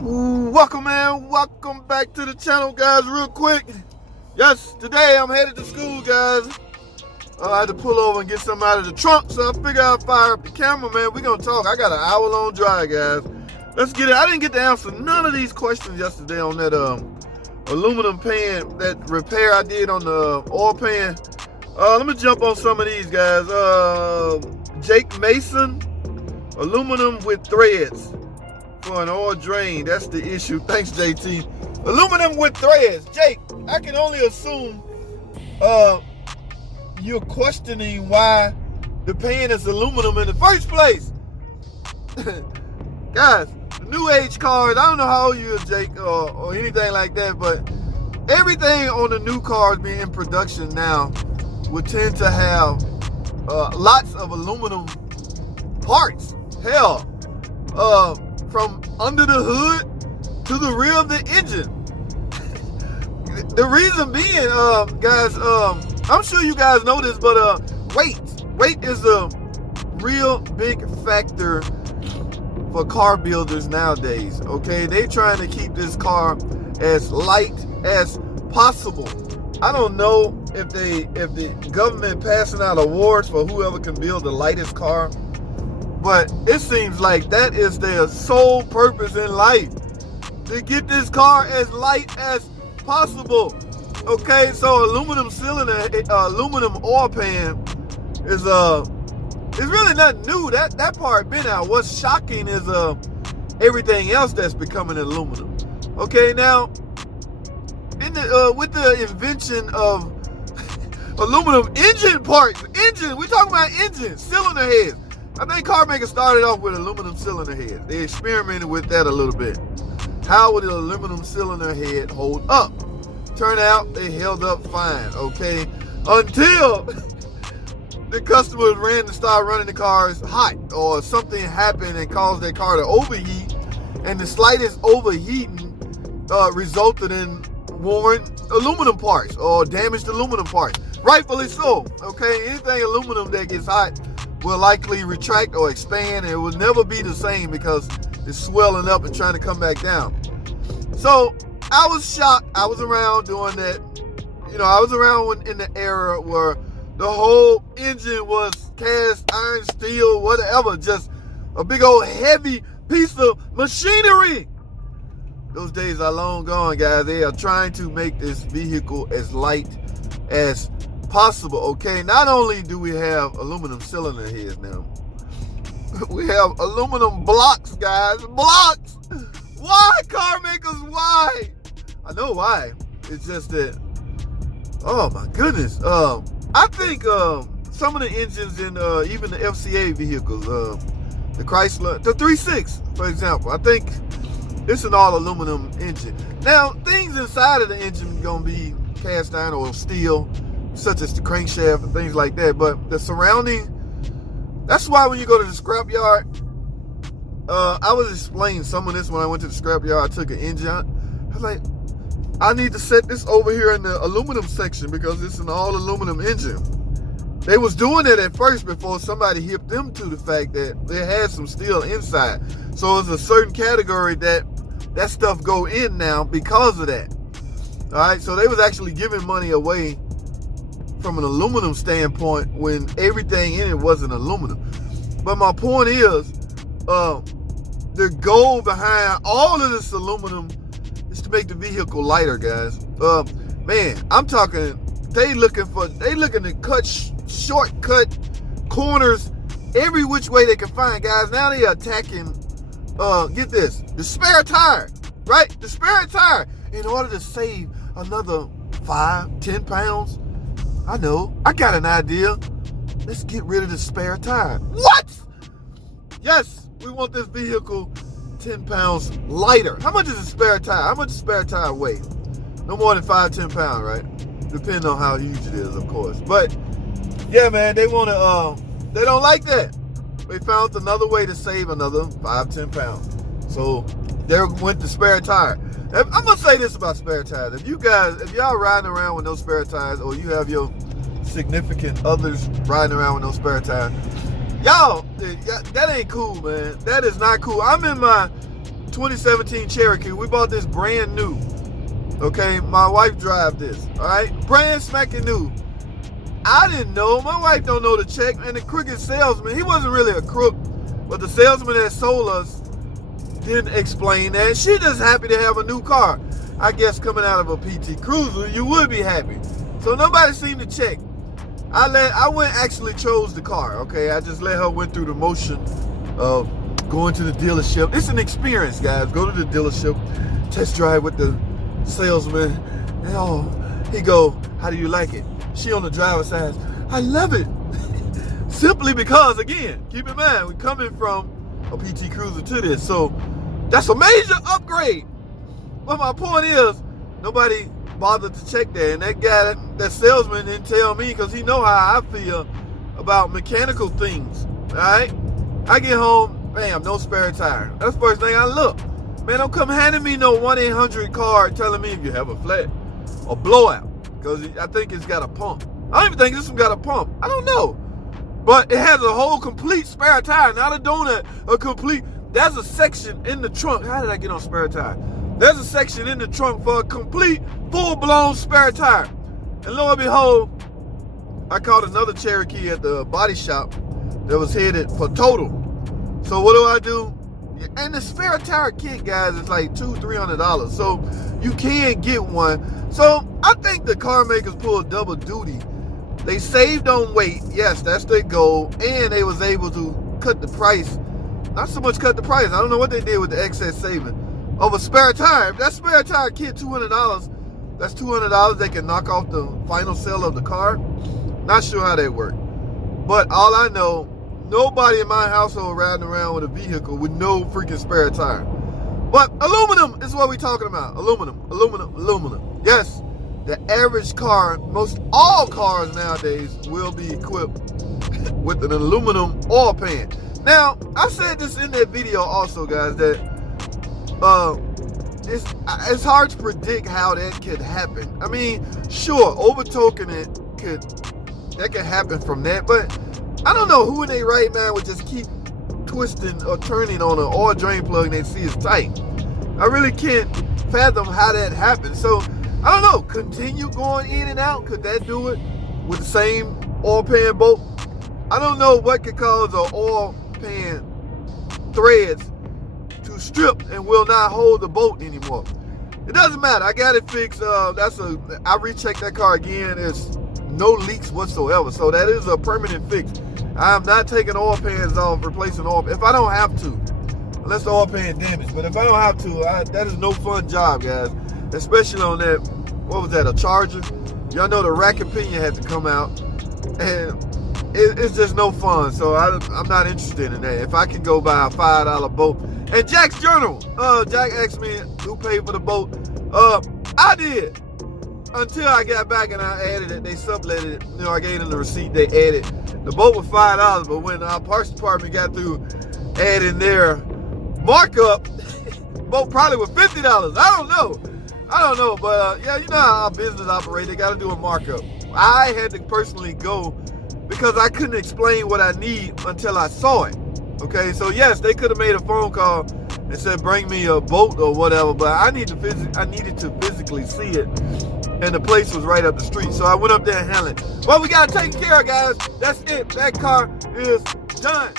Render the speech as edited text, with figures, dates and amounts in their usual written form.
Welcome, man. Welcome back to the channel, guys. Real quick. Yes, today I'm headed to school, guys. I had to pull over and get something out of the trunk, so I figured I'd fire up the camera, man. We're going to talk. I got an hour-long drive, guys. Let's get it. I didn't get to answer none of these questions yesterday on that aluminum pan, that repair I did on the oil pan. Let me jump on some of these, guys. Jake Mason, aluminum with threads for an oil drain. That's the issue. Thanks, JT. Aluminum with threads. Jake, I can only assume you're questioning why the pan is aluminum in the first place. Guys, the new age cars, I don't know how old you are, Jake, or anything like that, but everything on the new cars being in production now would tend to have lots of aluminum parts. Hell, from under the hood to the rear of the engine. The reason being, guys, I'm sure you guys know this, but weight is a real big factor for car builders nowadays. Okay, they trying to keep this car as light as possible. I don't know if the government passing out awards for whoever can build the lightest car, but it seems like that is their sole purpose in life, to get this car as light as possible. Okay, so aluminum oil pan is it's really nothing new. That part been out. What's shocking is everything else that's becoming aluminum. Okay, now with the invention of aluminum engine parts, we talking about engines, cylinder heads. I think car makers started off with aluminum cylinder heads. They experimented with that a little bit. How would the aluminum cylinder head hold up? Turned out they held up fine, okay? Until the customers started running the cars hot, or something happened and caused their car to overheat, and the slightest overheating resulted in worn aluminum parts or damaged aluminum parts. Rightfully so, okay? Anything aluminum that gets hot will likely retract or expand, and it will never be the same because it's swelling up and trying to come back down. So I was shocked. I was around doing that. You know, I was around in the era where the whole engine was cast iron, steel, whatever, just a big old heavy piece of machinery. Those days are long gone, guys. They are trying to make this vehicle as light as possible, okay? Not only do we have aluminum cylinder heads now, we have aluminum blocks, guys. Blocks! Why, car makers? Why? I know why. It's just that, oh my goodness. I think some of the engines in even the FCA vehicles, the Chrysler, the 3.6, for example, I think it's an all aluminum engine. Now, things inside of the engine gonna be cast iron or steel, such as the crankshaft and things like that, but the surrounding, that's why when you go to the scrap yard, I was explaining some of this when I went to the scrap yard. I took an engine out. I was like, I need to set this over here in the aluminum section because it's an all aluminum engine. They was doing it at first before somebody hipped them to the fact that they had some steel inside. So it's a certain category that stuff go in now because of that. All right, so they was actually giving money away from an aluminum standpoint when everything in it wasn't aluminum. But my point is, the goal behind all of this aluminum is to make the vehicle lighter, guys. Man, I'm talking, they looking to cut shortcut corners every which way they can find, guys. Now they are attacking, get this, the spare tire, right? The spare tire, in order to save another 5-10 pounds. I know, I got an idea. Let's get rid of the spare tire. What? Yes, we want this vehicle 10 pounds lighter. How much is a spare tire? How much does a spare tire weigh? No more than 5-10 pounds, right? Depending on how huge it is, of course. But yeah, man, they want to, they don't like that. They found another way to save another 5-10 pounds. So they went to spare tire. I'm gonna say this about spare tires. If y'all riding around with no spare tires, or you have your significant others riding around with no spare tire, y'all, that ain't cool, man. That is not cool. I'm in my 2017 Cherokee. We bought this brand new. Okay, my wife drive this. All right, brand smacking new. I didn't know. My wife don't know the check. And the crooked salesman, he wasn't really a crook, but the salesman that sold us didn't explain that. She just happy to have a new car. I guess coming out of a PT Cruiser, you would be happy. So nobody seen the check. I went actually chose the car. Okay, I just let her went through the motion of going to the dealership. It's an experience, guys. Go to the dealership, test drive with the salesman. And he go, how do you like it? She on the driver's side, I love it. Simply because, again, keep in mind, we're coming from a PT Cruiser to this. So that's a major upgrade. But my point is, nobody bothered to check that. And that guy, that salesman didn't tell me because he know how I feel about mechanical things. All right? I get home, bam, no spare tire. That's the first thing I look. Man, don't come handing me no 1-800 card telling me if you have a flat or blowout. Because I think it's got a pump. I don't even think this one got a pump. I don't know. But it has a whole complete spare tire. Not a donut, a complete. There's a section in the trunk. How did I get on spare tire? There's a section in the trunk for a complete, full-blown spare tire. And lo and behold, I caught another Cherokee at the body shop that was headed for total. So what do? And the spare tire kit, guys, is like $200-300. So you can get one. So I think the car makers pulled double duty. They saved on weight. Yes, that's their goal. And they was able to cut the price. Not so much cut the price. I don't know what they did with the excess saving of a spare tire. If that spare tire kit, $200, that's $200 they can knock off the final sale of the car. Not sure how that worked. But all I know, nobody in my household riding around with a vehicle with no freaking spare tire. But aluminum is what we're talking about. Aluminum. Yes, the average car, most all cars nowadays will be equipped with an aluminum oil pan. Now, I said this in that video also, guys, that it's hard to predict how that could happen. I mean, sure, overtoking it could happen from that, but I don't know who in their right mind would just keep twisting or turning on an oil drain plug and they see it's tight. I really can't fathom how that happened. So I don't know, continue going in and out. Could that do it with the same oil pan bolt? I don't know what could cause an oil pan threads to strip and will not hold the bolt anymore. It doesn't matter. I got it fixed. I rechecked that car again. There's no leaks whatsoever. So that is a permanent fix. I'm not taking oil pans off, replacing oil. If I don't have to, unless the oil pan damaged. But if I don't have to, that is no fun job, guys. Especially on that, what was that, a Charger? Y'all know the rack and pinion had to come out. And it's just no fun. So I'm not interested in that. If I can go buy a $5 bolt. And Jack's Journal, Jack asked me who paid for the bolt. I did. Until I got back and I added it. They subletted it. You know, I gave them the receipt. They added. The bolt was $5, but when our parts department got through adding their markup, bolt probably was $50. I don't know, but yeah, you know how our business operates. They got to do a markup. I had to personally go because I couldn't explain what I need until I saw it. Okay, so yes, they could have made a phone call and said, bring me a bolt or whatever, but I needed to physically see it, and the place was right up the street, so I went up there and handled it. Well, we got to take care of, guys. That's it. That car is done.